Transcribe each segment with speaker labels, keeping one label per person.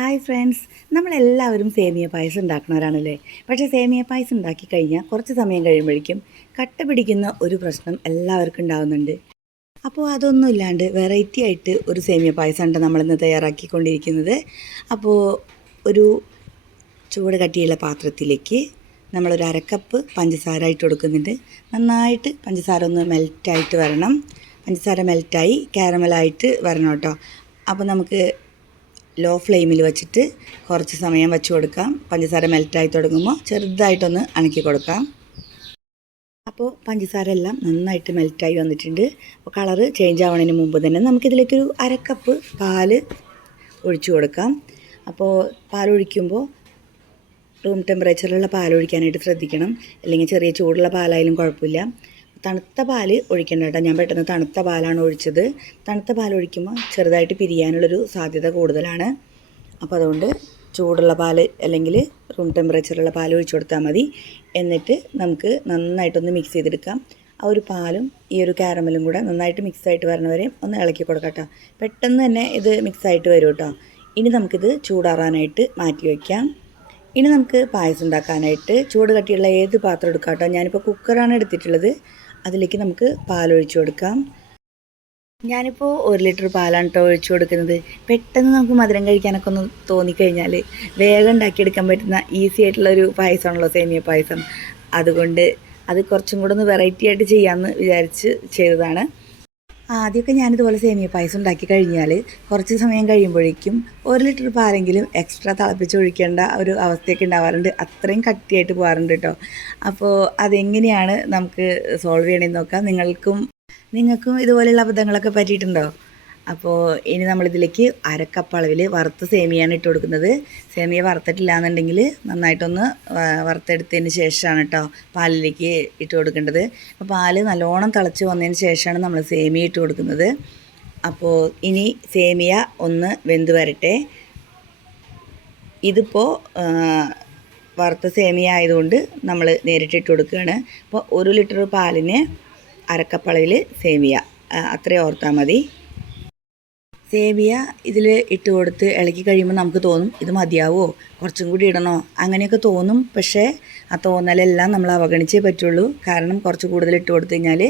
Speaker 1: Hi friends നമ്മളെല്ലാവരും സേമിയ പായസം ഉണ്ടാക്കുന്നവരാണല്ലേ? പക്ഷേ സേമിയ പായസം ഉണ്ടാക്കി കഴിഞ്ഞാൽ കുറച്ച് സമയം കഴിയുമ്പോഴേക്കും കട്ട പിടിക്കുന്ന ഒരു പ്രശ്നം എല്ലാവർക്കും ഉണ്ടാകുന്നുണ്ട് അപ്പോൾ അതൊന്നും ഇല്ലാണ്ട് വെറൈറ്റി ആയിട്ട് ഒരു സേമിയ പായസമാണ് നമ്മളിന്ന് തയ്യാറാക്കിക്കൊണ്ടിരിക്കുന്നത്. അപ്പോൾ ഒരു ചൂട് കട്ടിയുള്ള പാത്രത്തിലേക്ക് നമ്മളൊരു അരക്കപ്പ് പഞ്ചസാര ഇട്ട് കൊടുക്കുന്നുണ്ട്. നന്നായിട്ട് പഞ്ചസാര ഒന്ന് മെൽറ്റായിട്ട് വരണം. പഞ്ചസാര മെൽറ്റായി കാരമലായിട്ട് വരണം കേട്ടോ. അപ്പോൾ നമുക്ക് ലോ ഫ്ലെയിമിൽ വെച്ചിട്ട് കുറച്ച് സമയം വെച്ച് കൊടുക്കാം. പഞ്ചസാര മെൽറ്റായി തുടങ്ങുമ്പോൾ ചെറുതായിട്ടൊന്ന് അണക്കി കൊടുക്കാം. അപ്പോൾ പഞ്ചസാര എല്ലാം നന്നായിട്ട് മെൽറ്റായി വന്നിട്ടുണ്ട്. അപ്പോൾ കളറ് ചേഞ്ച് ആവുന്നതിന് മുമ്പ് തന്നെ നമുക്കിതിലേക്കൊരു അരക്കപ്പ് പാൽ ഒഴിച്ചു കൊടുക്കാം. അപ്പോൾ പാലൊഴിക്കുമ്പോൾ റൂം ടെമ്പറേച്ചറിലുള്ള പാലൊഴിക്കാനായിട്ട് ശ്രദ്ധിക്കണം. അല്ലെങ്കിൽ ചെറിയ ചൂടുള്ള പാലായാലും കുഴപ്പമില്ല. തണുത്ത പാൽ ഒഴിക്കണ്ട കേട്ടോ. ഞാൻ പെട്ടെന്ന് തണുത്ത പാലാണ് ഒഴിച്ചത്. തണുത്ത പാൽ ഒഴിക്കുമ്പോൾ ചെറുതായിട്ട് പിരിയാനുള്ളൊരു സാധ്യത കൂടുതലാണ്. അപ്പോൾ അതുകൊണ്ട് ചൂടുള്ള പാൽ അല്ലെങ്കിൽ റൂം ടെമ്പറേച്ചറുള്ള പാൽ ഒഴിച്ചു കൊടുത്താൽ മതി. എന്നിട്ട് നമുക്ക് നന്നായിട്ടൊന്ന് മിക്സ് ചെയ്തെടുക്കാം. ആ ഒരു പാലും ഈ ഒരു കാരമലും കൂടെ നന്നായിട്ട് മിക്സ് ആയിട്ട് വരണവരെ ഒന്ന് ഇളക്കി കൊടുക്കാം പെട്ടെന്ന് തന്നെ ഇത് മിക്സ് ആയിട്ട് വരും കേട്ടോ. ഇനി നമുക്കിത് ചൂടാറാനായിട്ട് മാറ്റി വയ്ക്കാം. ഇനി നമുക്ക് പായസം ഉണ്ടാക്കാനായിട്ട് ചൂട് കട്ടിയുള്ള ഏത് പാത്രം എടുക്കാം കേട്ടോ. ഞാനിപ്പോൾ കുക്കറാണ് എടുത്തിട്ടുള്ളത്. അതിലേക്ക് നമുക്ക് പാലൊഴിച്ചു കൊടുക്കാം. ഞാനിപ്പോൾ ഒരു ലിറ്റർ പാലാണ് കേട്ടോ ഒഴിച്ചു കൊടുക്കുന്നത്. പെട്ടെന്ന് നമുക്ക് മധുരം കഴിക്കാനൊക്കെ ഒന്ന് തോന്നിക്കഴിഞ്ഞാൽ വേഗം ഉണ്ടാക്കിയെടുക്കാൻ പറ്റുന്ന ഈസി ആയിട്ടുള്ള ഒരു പായസമാണല്ലോ സേമിയ പായസം. അതുകൊണ്ട് അത് കുറച്ചും കൂടെ ഒന്ന് വെറൈറ്റി ആയിട്ട് ചെയ്യാമെന്ന് വിചാരിച്ച് ചെയ്തതാണ്. ആദ്യമൊക്കെ ഞാനിതുപോലെ സേമിയ പായസം ഉണ്ടാക്കി കഴിഞ്ഞാൽ കുറച്ച് സമയം കഴിയുമ്പോഴേക്കും ഒരു ലിറ്റർ പാലെങ്കിലും എക്സ്ട്രാ തിളപ്പിച്ച് ഒഴിക്കേണ്ട ഒരു അവസ്ഥയൊക്കെ ഉണ്ടാവാറുണ്ട്. അത്രയും കട്ടിയായിട്ട് പോകാറുണ്ട് കേട്ടോ അപ്പോൾ അതെങ്ങനെയാണ് നമുക്ക് സോൾവ് ചെയ്യണമെന്ന് നോക്കാം. നിങ്ങൾക്കും നിങ്ങൾക്കും ഇതുപോലെയുള്ള അബദ്ധങ്ങളൊക്കെ പറ്റിയിട്ടുണ്ടോ? അപ്പോൾ ഇനി നമ്മളിതിലേക്ക് അരക്കപ്പ് അളവിൽ വറുത്ത സേമിയാണ് ഇട്ട് കൊടുക്കുന്നത്. സേമിയ വറുത്തിട്ടില്ല എന്നുണ്ടെങ്കിൽ നന്നായിട്ടൊന്ന് വറുത്തെടുത്തതിന് ശേഷമാണ് കേട്ടോ പാലിലേക്ക് ഇട്ട് കൊടുക്കേണ്ടത്. അപ്പോൾ പാൽ നല്ലോണം തിളച്ച് വന്നതിന് ശേഷമാണ് നമ്മൾ സേമിയ ഇട്ട് കൊടുക്കുന്നത്. അപ്പോൾ ഇനി സേമിയ ഒന്ന് വെന്ത് വരട്ടെ. ഇതിപ്പോൾ വറുത്ത സേമിയ ആയതുകൊണ്ട് നമ്മൾ നേരിട്ട് ഇട്ട് കൊടുക്കുകയാണ്. അപ്പോൾ ഒരു ലിറ്റർ പാലിന് അരക്കപ്പളവിൽ സേമിയ. അത്രയും ഓർത്താൽ മതി. സേമിയ ഇതിൽ ഇട്ട് കൊടുത്ത് ഇളക്കി കഴിയുമ്പോൾ നമുക്ക് തോന്നും ഇത് മതിയാവോ? കുറച്ചും കൂടി ഇടണോ? അങ്ങനെയൊക്കെ തോന്നും. പക്ഷേ ആ തോന്നലെല്ലാം നമ്മൾ അവഗണിച്ചേ പറ്റുള്ളൂ. കാരണം കുറച്ച് കൂടുതൽ ഇട്ട് കൊടുത്തു കഴിഞ്ഞാൽ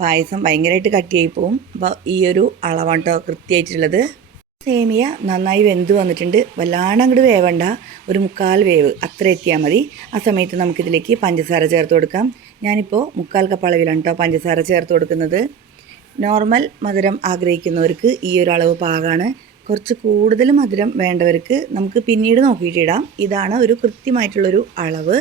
Speaker 1: പായസം ഭയങ്കരമായിട്ട് കട്ടിയായി പോവും. അപ്പോൾ ഈ ഒരു അളവാണ് കേട്ടോ കൃത്യമായിട്ടുള്ളത്. സേമിയ നന്നായി വെന്ത് വന്നിട്ടുണ്ട്. വല്ലാണ്ട് അങ്ങോട്ട് വേവണ്ട. ഒരു മുക്കാൽ വേവ് അത്ര എത്തിയാൽ മതി. ആ സമയത്ത് നമുക്കിതിലേക്ക് പഞ്ചസാര ചേർത്ത് കൊടുക്കാം. ഞാനിപ്പോൾ മുക്കാൽ കപ്പളവിലാണ് കേട്ടോ പഞ്ചസാര ചേർത്ത് കൊടുക്കുന്നത്. നോർമൽ മധുരം ആഗ്രഹിക്കുന്നവർക്ക് ഈ ഒരു അളവ് പാകമാണ് കുറച്ച് കൂടുതൽ മധുരം വേണ്ടവർക്ക് നമുക്ക് പിന്നീട് നോക്കിയിട്ടിടാം ഇതാണ് ഒരു കൃത്യമായിട്ടുള്ളൊരു അളവ്.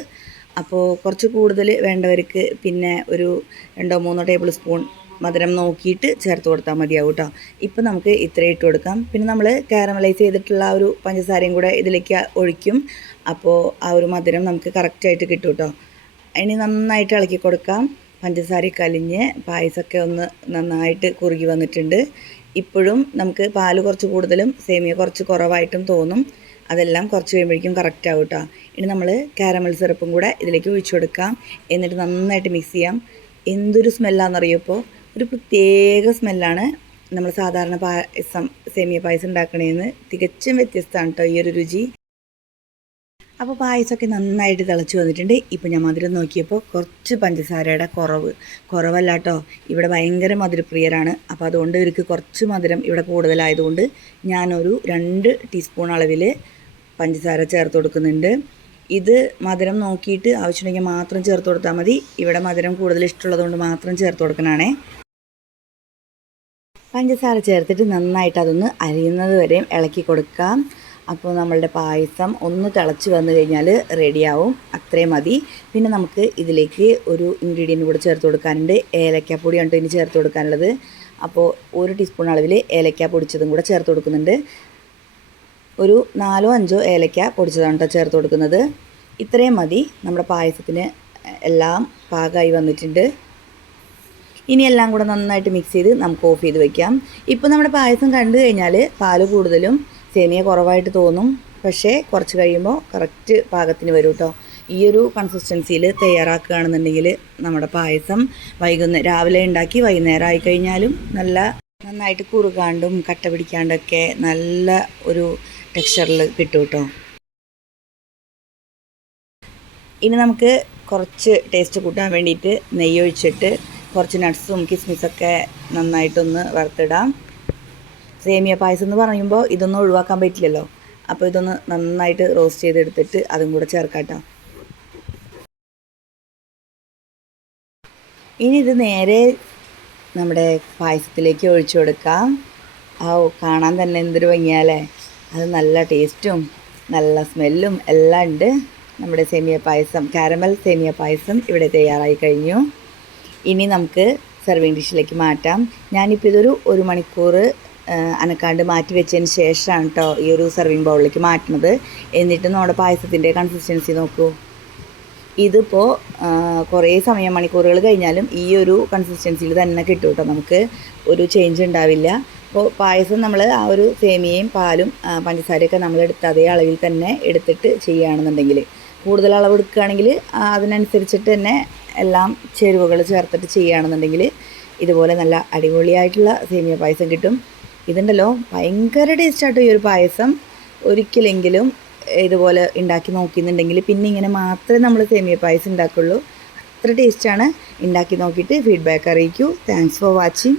Speaker 1: അപ്പോൾ കുറച്ച് കൂടുതൽ വേണ്ടവർക്ക് പിന്നെ ഒരു രണ്ടോ മൂന്നോ ടേബിൾ സ്പൂൺ മധുരം നോക്കിയിട്ട് ചേർത്ത് കൊടുത്താൽ മതിയാവും കേട്ടോ. ഇപ്പം നമുക്ക് ഇത്രയും ഇട്ട് കൊടുക്കാം. പിന്നെ നമ്മൾ കാരമലൈസ് ചെയ്തിട്ടുള്ള ഒരു പഞ്ചസാരയും കൂടെ ഇതിലേക്ക് ഒഴിക്കും. അപ്പോൾ ആ ഒരു മധുരം നമുക്ക് കറക്റ്റായിട്ട് കിട്ടും കേട്ടോ. ഇനി നന്നായിട്ട് ഇളക്കി കൊടുക്കാം. പഞ്ചസാര കലിഞ്ഞ് പായസമൊക്കെ ഒന്ന് നന്നായിട്ട് കുറുകി വന്നിട്ടുണ്ട്. ഇപ്പോഴും നമുക്ക് പാൽ കുറച്ച് കൂടുതലും സേമിയ കുറച്ച് കുറവായിട്ടും തോന്നും. അതെല്ലാം കുറച്ച് കഴിയുമ്പോഴേക്കും കറക്റ്റ് ആവും കേട്ടോ ഇനി നമ്മൾ കാരമൽ സിറപ്പും കൂടെ ഇതിലേക്ക് ഒഴിച്ചു കൊടുക്കാം. എന്നിട്ട് നന്നായിട്ട് മിക്സ് ചെയ്യാം. എന്തൊരു സ്മെല്ലാണെന്നറിയോ ഇപ്പോൾ ഒരു പ്രത്യേക സ്മെല്ലാണ് നമ്മൾ സാധാരണ പായസം സേമിയ പായസം ഉണ്ടാക്കണേന്ന്. തികച്ചും വ്യത്യസ്തമാണ് കേട്ടോ ഈ ഒരു രുചി. അപ്പോൾ പായസമൊക്കെ നന്നായിട്ട് തിളച്ച് വന്നിട്ടുണ്ട്. ഇപ്പോൾ ഞാൻ മധുരം നോക്കിയപ്പോൾ കുറച്ച് പഞ്ചസാരയുടെ കുറവ്. കുറവല്ല കേട്ടോ ഇവിടെ ഭയങ്കര മധുരപ്രിയരാണ്. അപ്പോൾ അതുകൊണ്ട് ഇവർക്ക് കുറച്ച് മധുരം ഇവിടെ കൂടുതലായതുകൊണ്ട് ഞാനൊരു രണ്ട് ടീസ്പൂൺ അളവിൽ പഞ്ചസാര ചേർത്ത് കൊടുക്കുന്നുണ്ട്. ഇത് മധുരം നോക്കിയിട്ട് ആവശ്യമുണ്ടെങ്കിൽ മാത്രം ചേർത്ത് കൊടുത്താൽ മതി. ഇവിടെ മധുരം കൂടുതൽ ഇഷ്ടമുള്ളതുകൊണ്ട് മാത്രം ചേർത്ത് കൊടുക്കണേ പഞ്ചസാര ചേർത്തിട്ട് നന്നായിട്ട് അതൊന്ന് അരിയുന്നത് വരെയും ഇളക്കി കൊടുക്കാം. അപ്പോൾ നമ്മളുടെ പായസം ഒന്ന് തിളച്ച് വന്നു കഴിഞ്ഞാൽ റെഡിയാവും. അത്രയും മതി. പിന്നെ നമുക്ക് ഇതിലേക്ക് ഒരു ഇൻഗ്രീഡിയന്റ് കൂടെ ചേർത്ത് കൊടുക്കാനുണ്ട്. ഏലക്കാപ്പൊടിയാണ് കേട്ടോ ഇനി ചേർത്ത് കൊടുക്കാനുള്ളത്. അപ്പോൾ ഒരു ടീസ്പൂൺ അളവിൽ ഏലക്ക പൊടിച്ചതും കൂടെ ചേർത്ത് കൊടുക്കുന്നുണ്ട്. ഒരു നാലോ അഞ്ചോ ഏലക്ക പൊടിച്ചതാണ് കേട്ടോ ചേർത്ത് കൊടുക്കുന്നത്. ഇത്രയും മതി. നമ്മുടെ പായസത്തിന് എല്ലാം പാകമായി വന്നിട്ടുണ്ട്. ഇനി എല്ലാം കൂടെ നന്നായിട്ട് മിക്സ് ചെയ്ത് നമുക്ക് ഓഫ് ചെയ്ത് വെക്കാം. ഇപ്പോൾ നമ്മുടെ പായസം കണ്ടു കഴിഞ്ഞാൽ പാൽ കൂടുതലും സേമിയ കുറവായിട്ട് തോന്നും. പക്ഷേ കുറച്ച് കഴിയുമ്പോൾ കറക്റ്റ് പാകത്തിന് വരും കേട്ടോ ഈ ഒരു കൺസിസ്റ്റൻസിയിൽ തയ്യാറാക്കുകയാണെന്നുണ്ടെങ്കിൽ നമ്മുടെ പായസം വൈകുന്നേരം രാവിലെ ഉണ്ടാക്കി വൈകുന്നേരം ആയി കഴിഞ്ഞാലും നല്ല നന്നായിട്ട് കുറുകാണ്ടും കട്ട പിടിക്കാണ്ടൊക്കെ നല്ല ഒരു ടെക്സ്ചറിൽ കിട്ടും കേട്ടോ ഇനി നമുക്ക് കുറച്ച് ടേസ്റ്റ് കൂട്ടാൻ വേണ്ടിയിട്ട് നെയ്യ് ഒഴിച്ചിട്ട് കുറച്ച് നട്ട്സും കിസ്മിസൊക്കെ നന്നായിട്ടൊന്ന് വറുത്തിടാം. സേമിയ പായസം എന്ന് പറയുമ്പോൾ ഇതൊന്നും ഒഴിവാക്കാൻ പറ്റില്ലല്ലോ. അപ്പോൾ ഇതൊന്ന് നന്നായിട്ട് റോസ്റ്റ് ചെയ്തെടുത്തിട്ട് അതും കൂടെ ചേർക്കാട്ടോ. ഇനി ഇത് നേരെ നമ്മുടെ പായസത്തിലേക്ക് ഒഴിച്ചു കൊടുക്കാം. ആ കാണാൻ തന്നെ എന്തൊരു ഭംഗിയാലേ അത് നല്ല ടേസ്റ്റും നല്ല സ്മെല്ലും എല്ലാം ഉണ്ട്. നമ്മുടെ സേമിയ പായസം കാരമൽ സേമിയ പായസം ഇവിടെ തയ്യാറായി കഴിഞ്ഞു. ഇനി നമുക്ക് സെർവിങ് ഡിഷിലേക്ക് മാറ്റാം. ഞാനിപ്പോൾ ഇതൊരു ഒരു മണിക്കൂർ അനക്കാണ്ട് മാറ്റി വെച്ചതിന് ശേഷമാണ് കേട്ടോ ഈ ഒരു സെർവിങ് ബൗളിലേക്ക് മാറ്റുന്നത് എന്നിട്ട് നമ്മുടെ പായസത്തിന്റെ കൺസിസ്റ്റൻസി നോക്കൂ. ഇതിപ്പോൾ കുറേ സമയം മണിക്കൂറുകൾ കഴിഞ്ഞാലും ഈ ഒരു കൺസിസ്റ്റൻസിയിൽ തന്നെ കിട്ടും കേട്ടോ നമുക്ക്. ഒരു ചേഞ്ച് ഉണ്ടാവില്ല. അപ്പോൾ പായസം നമ്മൾ ആ ഒരു സേമിയയും പാലും പഞ്ചസാരയൊക്കെ നമ്മൾ എടുത്ത അതേ അളവിൽ തന്നെ എടുത്തിട്ട് ചെയ്യുകയാണെന്നുണ്ടെങ്കിൽ. കൂടുതൽ അളവ് എടുക്കുകയാണെങ്കിൽ അതിനനുസരിച്ചിട്ട് തന്നെ എല്ലാം ചേരുവകൾ ചേർത്തിട്ട് ചെയ്യുകയാണെന്നുണ്ടെങ്കിൽ ഇതുപോലെ നല്ല അടിപൊളിയായിട്ടുള്ള സേമിയ പായസം കിട്ടും. ഇതുണ്ടല്ലോ ഭയങ്കര ടേസ്റ്റാട്ടോ ഈ ഒരു പായസം. ഒരിക്കലെങ്കിലും ഇതുപോലെ ഉണ്ടാക്കി നോക്കിയെന്നുണ്ടെങ്കിൽ പിന്നെ ഇങ്ങനെ മാത്രമേ നമ്മൾ സേമിയ പായസം ഉണ്ടാക്കുള്ളൂ അത്ര ടേസ്റ്റാണ് ഉണ്ടാക്കി നോക്കിയിട്ട് ഫീഡ്ബാക്ക് അറിയിക്കൂ. Thanks for watching